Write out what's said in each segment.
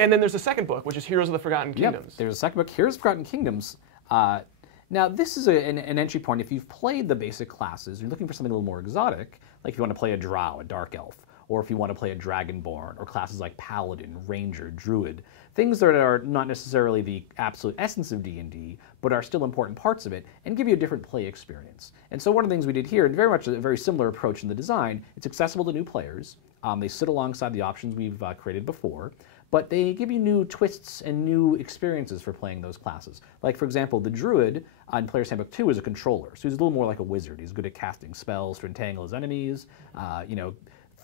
And then there's a second book, which is Heroes of the Forgotten Kingdoms. Yep. There's a second book, Heroes of the Forgotten Kingdoms. Now, this is an entry point. If you've played the basic classes, you're looking for something a little more exotic, like if you want to play a Drow, a Dark Elf, or if you want to play a Dragonborn, or classes like Paladin, Ranger, Druid, things that are not necessarily the absolute essence of D&D, but are still important parts of it, and give you a different play experience. And so one of the things we did here, and very much a very similar approach in the design, it's accessible to new players. They sit alongside the options we've created before, but they give you new twists and new experiences for playing those classes. Like, for example, the Druid on Player's Handbook 2 is a controller, so he's a little more like a wizard. He's good at casting spells to entangle his enemies,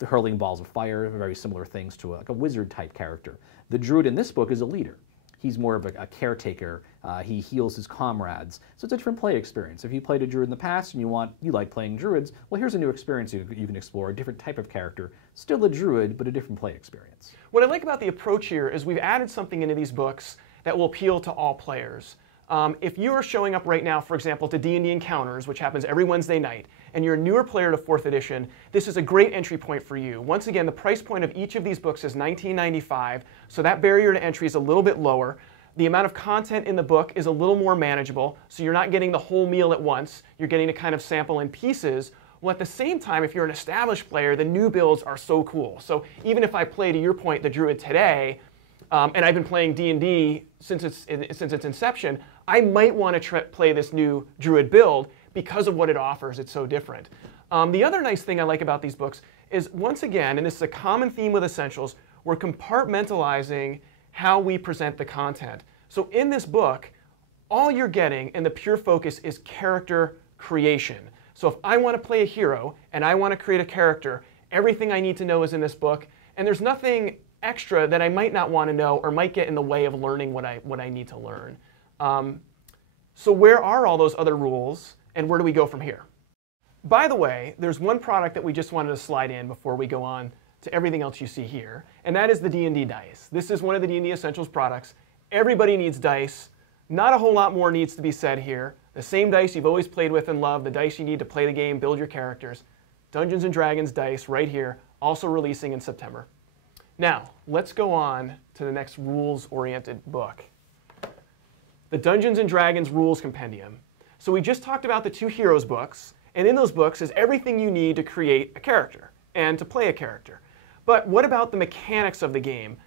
hurling balls of fire, very similar things to like a wizard-type character. The Druid in this book is a leader. He's more of a caretaker. He heals his comrades. So it's a different play experience. If you played a Druid in the past and you like playing Druids, well, here's a new experience you can explore, a different type of character. Still a Druid, but a different play experience. What I like about the approach here is we've added something into these books that will appeal to all players. If you are showing up right now, for example, to D&D Encounters, which happens every Wednesday night, and you're a newer player to 4th edition, this is a great entry point for you. Once again, the price point of each of these books is $19.95, so that barrier to entry is a little bit lower. The amount of content in the book is a little more manageable, so you're not getting the whole meal at once. You're getting to kind of sample in pieces. Well, at the same time, if you're an established player, the new builds are so cool. So even if I play, to your point, the Druid today, and I've been playing D&D since its inception, I might want to play this new Druid build because of what it offers. It's so different. The other nice thing I like about these books is, once again, and this is a common theme with Essentials, we're compartmentalizing how we present the content. So in this book, all you're getting and the pure focus is character creation. So if I want to play a hero and I want to create a character, everything I need to know is in this book, and there's nothing extra that I might not want to know or might get in the way of learning what I need to learn. So where are all those other rules, and where do we go from here? By the way, there's one product that we just wanted to slide in before we go on to everything else you see here, and that is the D&D dice. This is one of the D&D Essentials products. Everybody needs dice. Not a whole lot more needs to be said here. The same dice you've always played with and loved, the dice you need to play the game, build your characters. Dungeons & Dragons dice right here, also releasing in September. Now, let's go on to the next rules-oriented book. The Dungeons & Dragons Rules Compendium. So we just talked about the 2 Heroes books, and in those books is everything you need to create a character and to play a character. But what about the mechanics of the game?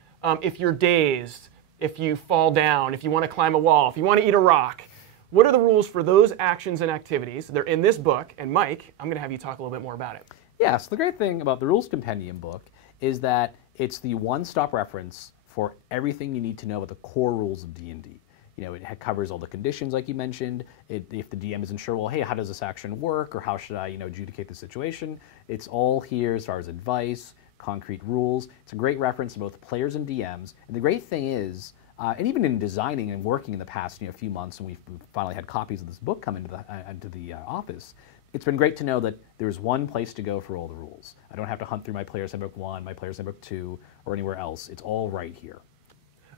If you're dazed, if you fall down, if you want to climb a wall, if you want to eat a rock, what are the rules for those actions and activities? They're in this book, and Mike, I'm going to have you talk a little bit more about it. Yeah, so the great thing about the Rules Compendium book is that it's the one-stop reference for everything you need to know about the core rules of D&D. You know, it covers all the conditions, like you mentioned. If the DM isn't sure, well, hey, how does this action work, or how should I, adjudicate the situation? It's all here as far as advice, concrete rules. It's a great reference to both players and DMs. And the great thing is, and even in designing and working in the past few months, and we've finally had copies of this book come into the office, it's been great to know that there's one place to go for all the rules. I don't have to hunt through my Player's Handbook 1, my Player's Handbook 2, or anywhere else. It's all right here.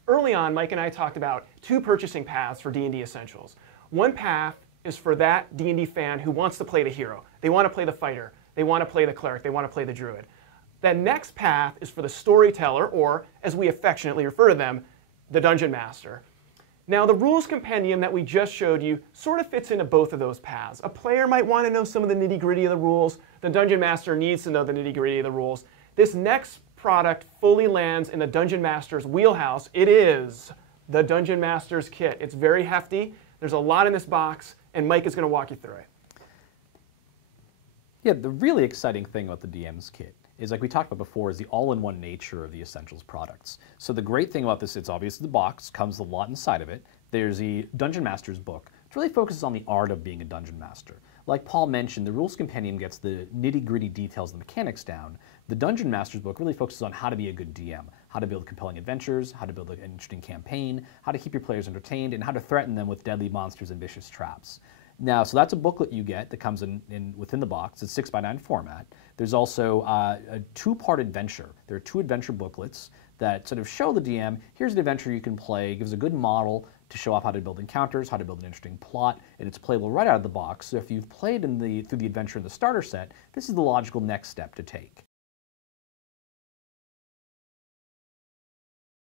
Early on, Mike and I talked about 2 purchasing paths for D&D Essentials. One path is for that D&D fan who wants to play the hero. They want to play the fighter. They want to play the cleric. They want to play the druid. That next path is for the storyteller, or, as we affectionately refer to them, the dungeon master. Now, the Rules Compendium that we just showed you sort of fits into both of those paths. A player might want to know some of the nitty-gritty of the rules. The dungeon master needs to know the nitty-gritty of the rules. This next product fully lands in the Dungeon Master's wheelhouse. It is the Dungeon Master's kit. It's very hefty. There's a lot in this box, and Mike is going to walk you through it. Yeah, the really exciting thing about the DM's kit is, like we talked about before, is the all-in-one nature of the Essentials products. So the great thing about this, it's obviously the box, comes a lot inside of it. There's the Dungeon Master's book, which really focuses on the art of being a Dungeon Master. Like Paul mentioned, the Rules Compendium gets the nitty-gritty details and mechanics down. The Dungeon Master's book really focuses on how to be a good DM, how to build compelling adventures, how to build an interesting campaign, how to keep your players entertained, and how to threaten them with deadly monsters and vicious traps. Now, so that's a booklet you get that comes within the box. It's 6x9 format. There's also a 2-part adventure. There are 2 adventure booklets that sort of show the DM, here's an adventure you can play, gives a good model to show off how to build encounters, how to build an interesting plot, and it's playable right out of the box. So if you've played through the adventure in the starter set, this is the logical next step to take.